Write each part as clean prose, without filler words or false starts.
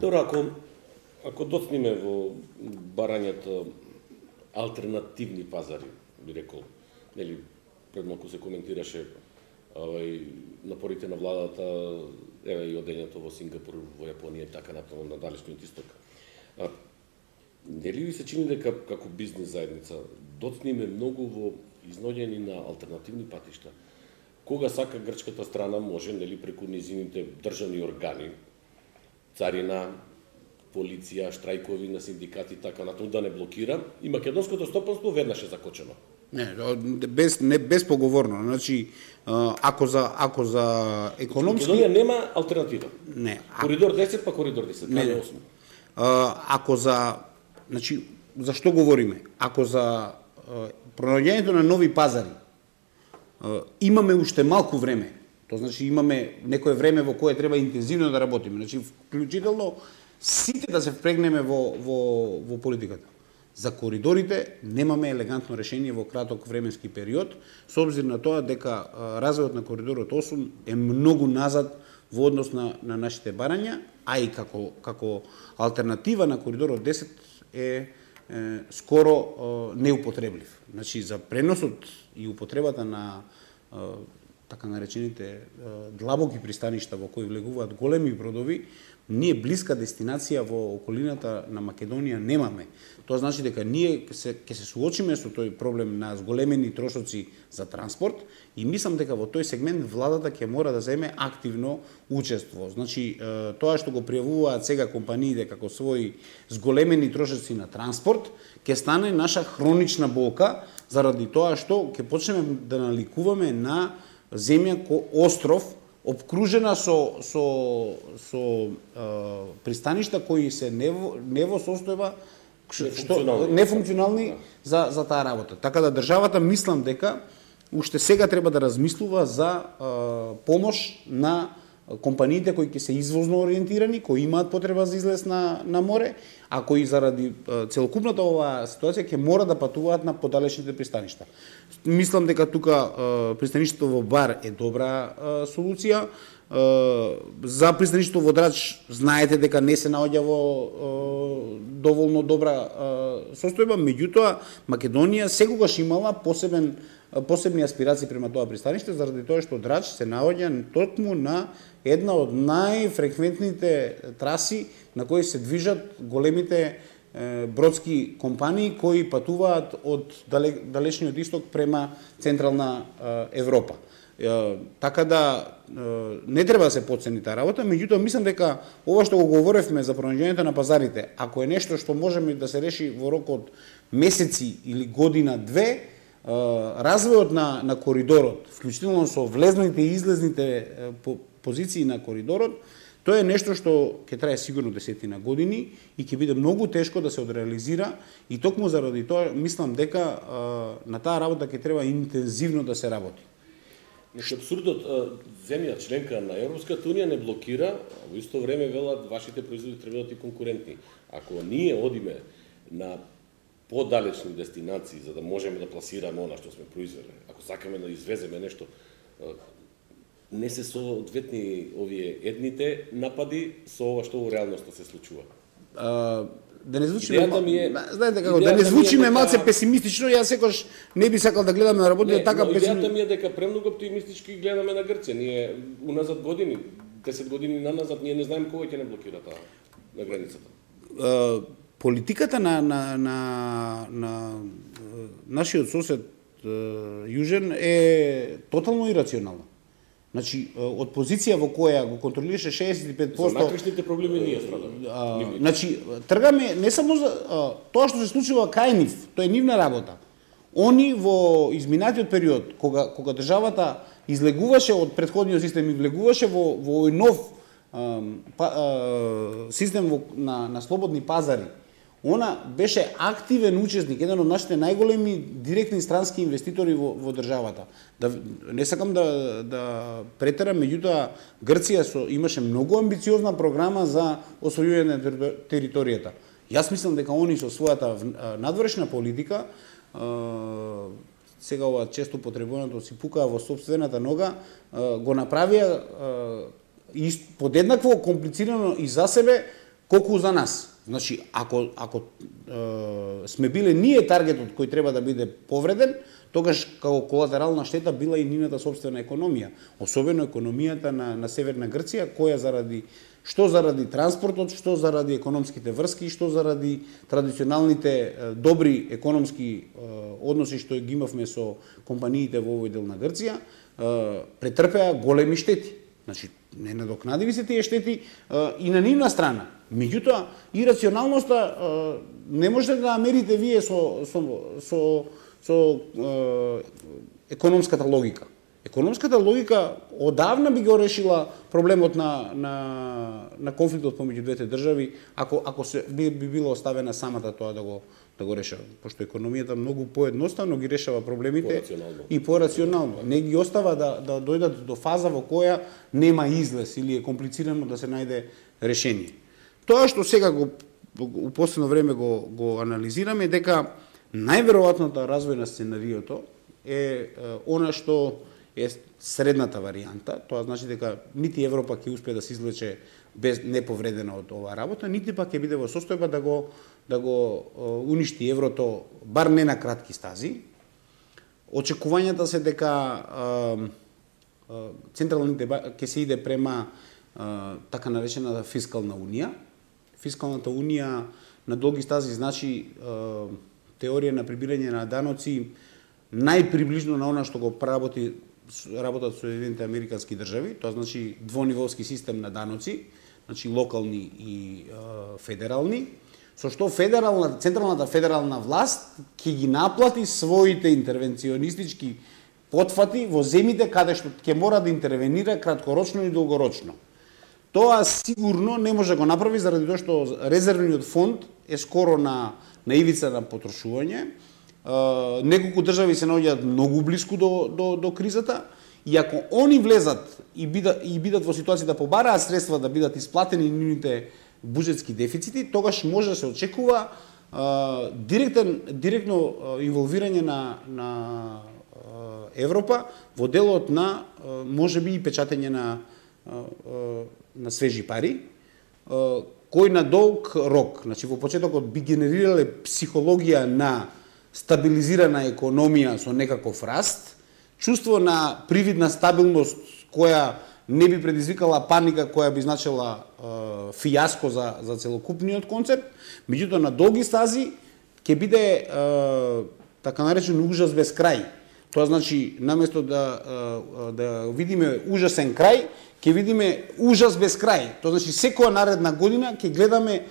Добро, ако доцниме во барањето алтернативни пазари, би рекол, нели пред малку се коментираше напорите на владата, еве и одењето во Сингапур, во Јапонија и така натаму на далечниот исток. Нели ви се чини дека како бизнес заедница доцниме многу во изноѓени на алтернативни патишта? Кога сака грчката страна може, нели преку низините државни органи, царина, полиција, штрајкови на синдикати и така натаму да не блокира, и македонското стопанство веднаш е закочено. Не безпоговорно. Значи, ако за економски Македонија нема алтернатива. Не. Коридор 10 па коридор 10, не. 8. Ако за, значи, за што говориме? Ако за пронаѓањето на нови пазари имаме уште малку време, тоа значи имаме некое време во кое треба интензивно да работиме, значи вклучително сите да се впрегнеме во политиката. За коридорите немаме елегантно решение во краток временски период, со обзир на тоа дека развојот на коридорот 8 е многу назад во однос на нашите барања, а и како алтернатива на коридорот 10 е скоро неупотреблив. Значи за преносот и употребата на така наречените длабоки пристаништа во кои влегуваат големи бродови, ние блиска дестинација во околината на Македонија немаме. Тоа значи дека ние ќе се суочиме со тој проблем на зголемени трошоци за транспорт и мислам дека во тој сегмент владата ќе мора да земе активно учество. Значи тоа што го пријавуваат сега компаниите како своји зголемени трошоци на транспорт ќе стане наша хронична болка заради тоа што ќе почнеме да наликуваме на земја остров обкружена со пристаништа кои се не во состојба нефункционални за таа работа. Така да државата мислам дека уште сега треба да размислува за помош на компаниите кои ќе се извозно ориентирани, кои имаат потреба за излез на море, а кои заради целокупната оваа ситуација ќе мора да патуваат на подалечните пристаништа. Мислам дека тука пристаништето во Бар е добра солуција. За пристаништето во Драч знаете дека не се наоѓа во доволно добра состојба, меѓутоа Македонија секогаш имала посебни аспирации према тоа пристаниште заради тоа што Драч се наоѓа токму на една од најфреквентните траси на кои се движат големите бродски компании кои патуваат од далечниот исток према централна Европа. Така да не треба да се потцени таа работа, меѓутоа мислам дека ова што го говоревме за пронаѓањето на пазарите, ако е нешто што можеме да се реши во рок од месеци или година-две, развојот на коридорот, вклучително со влезните и излезните позиции на коридорот, тоа е нешто што ќе трае сигурно десетина години и ќе биде многу тешко да се одреализира и токму заради тоа мислам дека на таа работа ќе треба интензивно да се работи. Значи абсурдот, земја членка на Европската унија не блокира, а во исто време велат вашите производи треба да бидат конкурентни. Ако ние одиме на подалечни дестинации за да можеме да пласираме она што сме произвели, ако сакаме да извеземе нешто, не се соодветни овие едните напади со ова што во реалноста се случува. Да не звучиме, знаете како, да не звучиме малце песимистично, јас секогаш не би сакал да гледаме на работите така песимистично. Идејата ми е дека премногу оптимистички гледаме на Грција. Ние уназад години, 10 години наназад, ние не знаеме кога ќе не блокира таа на границата. Политиката на нашиот сосед Јужен е тотално ирационална. Значи, од позиција во која го контролираше 65%... За внатрешните проблеми ние страдаме. Значи, тргаме не само за тоа што се случува кај нив, тоа е нивна работа. Они во изминатиот период, кога државата излегуваше од претходниот систем и влегуваше во овој нов систем на слободни пазари, она беше активен учесник, еден од нашите најголеми директни странски инвеститори во државата. Не сакам да претерам, меѓутоа Грција имаше многу амбициозна програма за освојување на територијата. Јас мислам дека они со својата надворешна политика, сега ова често потребуваното си пукаа во сопствената нога, го направија подеднакво комплицирано и за себе колку за нас. Значи, ако сме биле ние таргетот кој треба да биде повреден, тогаш како колатерална штета била и нината собствена економија, особено економијата на Северна Грција, која што заради транспортот, што заради економските врски, што заради традиционалните добри економски односи што ги имавме со компаниите во овој дел на Грција, претрпеа големи штети. Значи, ненадокнадиви се тие штети и на нивна страна. Меѓутоа, и рационалноста не можете да намерите вие со економската логика. Економската логика одавна би го решила проблемот на конфликтот помеѓу двете држави, ако се би било оставена самата тоа да го решава, пошто економијата многу поедноставно ги решава проблемите и порационално. Не ги остава да дојдат до фаза во која нема излез или е комплицирано да се најде решение. Тоа што сега у последно време го анализираме, дека најверојатната развој на сценариото е она што е средната варијанта. Тоа значи дека нити Европа ќе успее да се извлече без неповредена од оваа работа, нити пак ќе биде во состојба да го уништи еврото, бар не на кратки стази. Очекувањата се дека централните ќе се иде према така наречената фискална унија. Фискалната унија на долги стази значи теорија на прибирање на даноци најприближно на она што го работат Соединените Американски држави, тоа значи двонивоски систем на даноци, значи локални и федерални, со што централната федерална власт ќе ги наплати своите интервенционистички потфати во земите каде што ќе мора да интервенира краткорочно и долгорочно. Тоа сигурно не може да го направи заради тоа што резервниот фонд е скоро на ивица на потрошување. Неколку држави се наоѓаат многу блиску до кризата и ако они влезат и бидат во ситуација да побараат средства да бидат исплатени нивните буџетски дефицити, тогаш може да се очекува директно инволвирање на Европа во делот на можеби и печатење на свежи пари, кој на долг рок, значи во почетокот би генерирале психологија на стабилизирана економија со некаков раст, чувство на привидна стабилност која не би предизвикала паника која би значила фијаско за целокупниот концепт, меѓутоа на долги стази ќе биде така наречен ужас без крај. Тоа значи наместо да видиме ужасен крај, ќе видиме ужас без крај. Тоа значи секоја наредна година ќе гледаме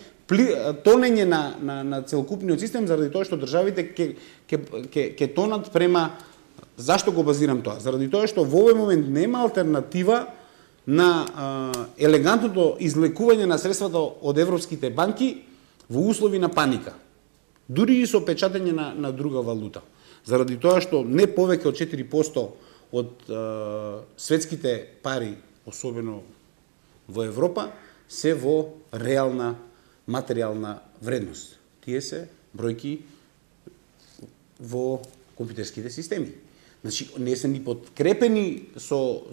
тонење на целокупниот систем заради тоа што државите ќе тонат према. Зашто го базирам тоа? Заради тоа што во овој момент нема алтернатива на елегантното излекување на средствата од европските банки во услови на паника. Дури и со печатење на друга валута. Заради тоа што не повеќе од 4% од светските пари, особено во Европа, се во реална материјална вредност. Тие се бројки во компјутерските системи. Значи, не се ни подкрепени со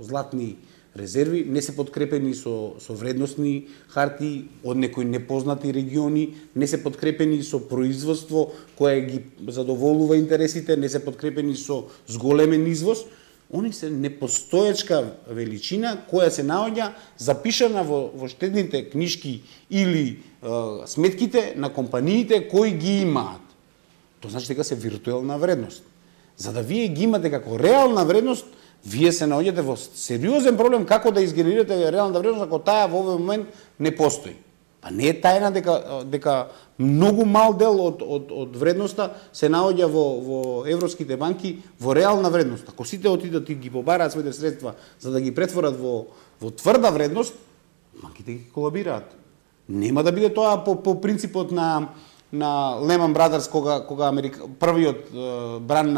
златни резерви, не се подкрепени со вредностни харти од некои непознати региони, не се подкрепени со производство кое ги задоволува интересите, не се подкрепени со зголемен извоз. Они се непостоечка величина која се наоѓа запишана во штедните книшки или сметките на компаниите кои ги имаат. Тоа значи дека се виртуелна вредност. За да вие ги имате како реална вредност, вие се наоѓате во сериозен проблем како да изгенерирате реална вредност ако таа во овој момент не постои. Па не е тајна дека многу мал дел од вредноста се наоѓа во европските банки во реална вредност. Ако сите отидат и ги побараат своите средства за да ги претворат во тврда вредност, банките ги колабираат. Нема да биде тоа по принципот на Lehman Brothers кога првиот бран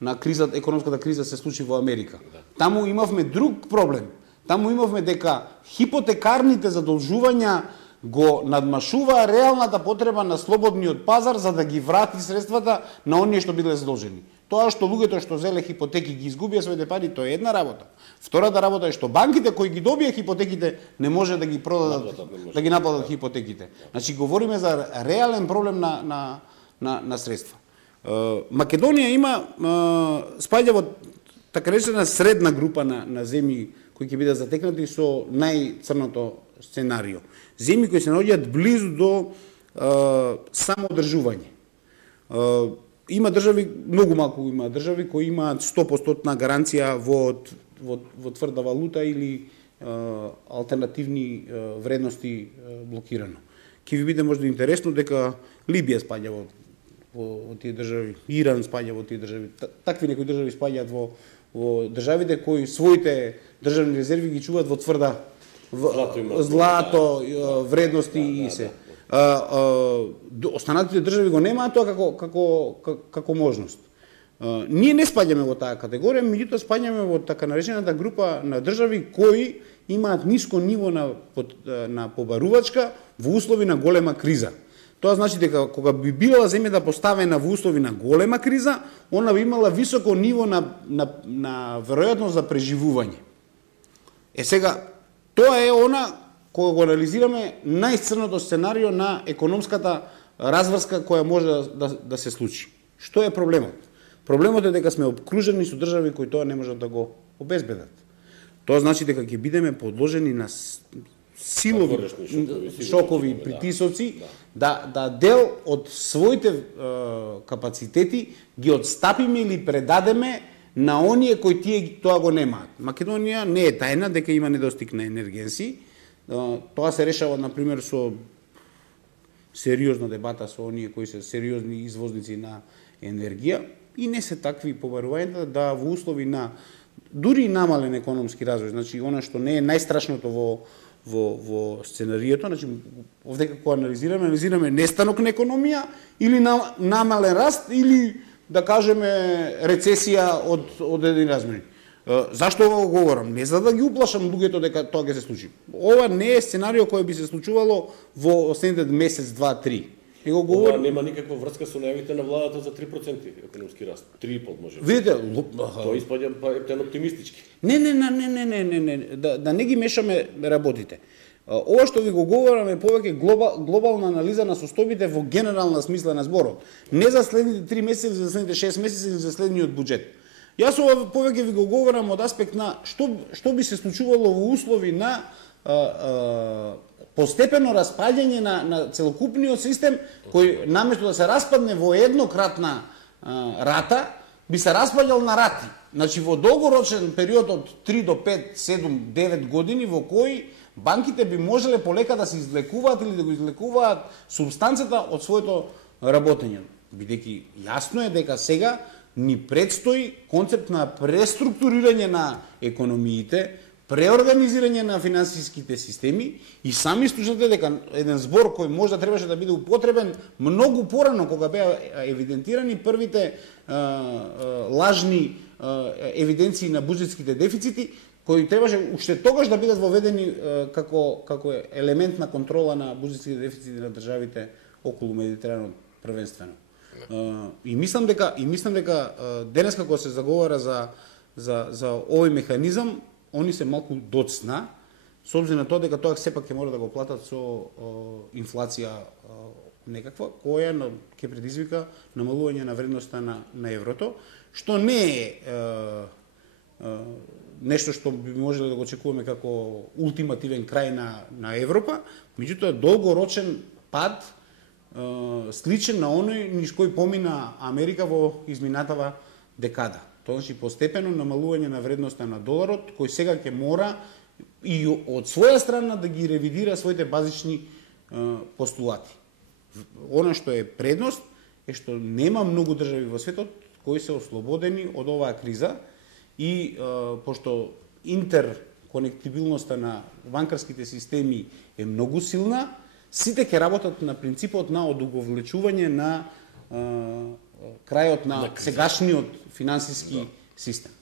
на кризата, економската криза се случи во Америка. Таму имавме друг проблем. Таму имавме дека хипотекарните задолжувања го надмашува реалната потреба на слободниот пазар за да ги врати средствата на оние што биле задолжени. Тоа што луѓето што зеле хипотеки ги изгубија своите пари, тоа е една работа. Втората работа е што банките кои ги добија хипотеките не може да ги продадат, да ги наплатат хипотеките. Значи говориме за реален проблем на средства. Македонија има спаѓа во така речена средна група на земји кои ќе бидат затекнати со најцрното сценарио. Земји кои се наоѓаат близу до самоодржување. Има држави, многу малку има држави кои имаат 100% гаранција во тврда валута или алтернативни вредности блокирано. Ќе ви биде можда интересно дека Либија спаѓа во тие држави, Иран спаѓа во тие држави. Такви некои држави спаѓаат во државите кои своите државни резерви ги чуваат во тврда злато, вредности и се. Останатите држави го немаат тоа како можност. Ние не спаѓаме во таа категорија, меѓутоа спаѓаме во така наречената група на држави кои имаат ниско ниво на побарувачка во услови на голема криза. Тоа значи дека кога би била земјата поставена во услови на голема криза, она би имала високо ниво на веројатност за преживување. Сега, тоа е она кога го анализираме најцрното сценарио на економската разврска која може да се случи. Што е проблемот? Проблемот е дека сме обкружени со држави кои тоа не можат да го обезбедат. Тоа значи дека ќе бидеме подложени на силови шокови притисоци, да дел од своите капацитети ги отстапиме или предадеме на оние кои тие тоа го немаат. Македонија не е тајна дека има недостиг на енергенси. Тоа се решава, например, со сериозна дебата со оние кои се сериозни извозници на енергија и не се такви побарувањата да во услови на дури и намален економски развој, значи она што не е најстрашното во сценариото, значи овде како анализираме нестанок на економија или намален раст или да кажеме рецесија од едни размери. Зашто ова го говорам? Не за да ги уплашам луѓето дека тоа ќе се случи. Ова не е сценарио кој би се случувало во следните месец, 2-3. Ова нема никаква врска со најавите на владата за 3% економски раст. 3,5 може. Видите, тоа испаѓа ептен оптимистички. Не, да не ги мешаме работите. Ова што ви го говорам е повеќе глобална анализа на состојбите во генерална смисла на зборот. Не за следните 3 месеци, за следните 6 месеци или за следниот буџет. Јас ова повеќе ви го говорам од аспект на што би се случувало во услови на постепено распаѓање на целокупниот систем, кој наместо да се распадне во еднократна рата, би се распаѓал на рати. Значи во долгорочен период од 3 до 5, 7, 9 години во кои банките би можеле полека да се излекуваат или да го излекуваат субстанцата од своето работење. Бидејќи јасно е дека сега ни предстои концепт на преструктурирање на економиите, преорганизирање на финансиските системи и сами слушате дека еден збор кој можда требаше да биде употребен многу порано кога беа евидентирани првите лажни евиденции на буџетските дефицити, кои требаше уште тогаш да бидат воведени како елемент на контрола на буџетските дефицити на државите околу Медитеранот првенствено. И мислам дека денеска кога се заговара за овој механизам, они се малку доцна, со обзир на тоа дека тоа сепак ќе мора да го платат со инфлација некаква, која ќе предизвика намалување на вредноста на еврото, што не е нешто што би можеле да го очекуваме како ултимативен крај на Европа, меѓутоа долгорочен пад сличен на оној низ кој помина Америка во изминатава декада. Тоа значи постепено намалување на вредноста на доларот, кој сега ќе мора и од своја страна да ги ревидира своите базични постулати. Она што е предност е што нема многу држави во светот кои се ослободени од оваа криза и пошто интерконектибилноста на банкарските системи е многу силна, сите ќе работат на принципот на одуговлечување на крајот на сегашниот финансиски систем.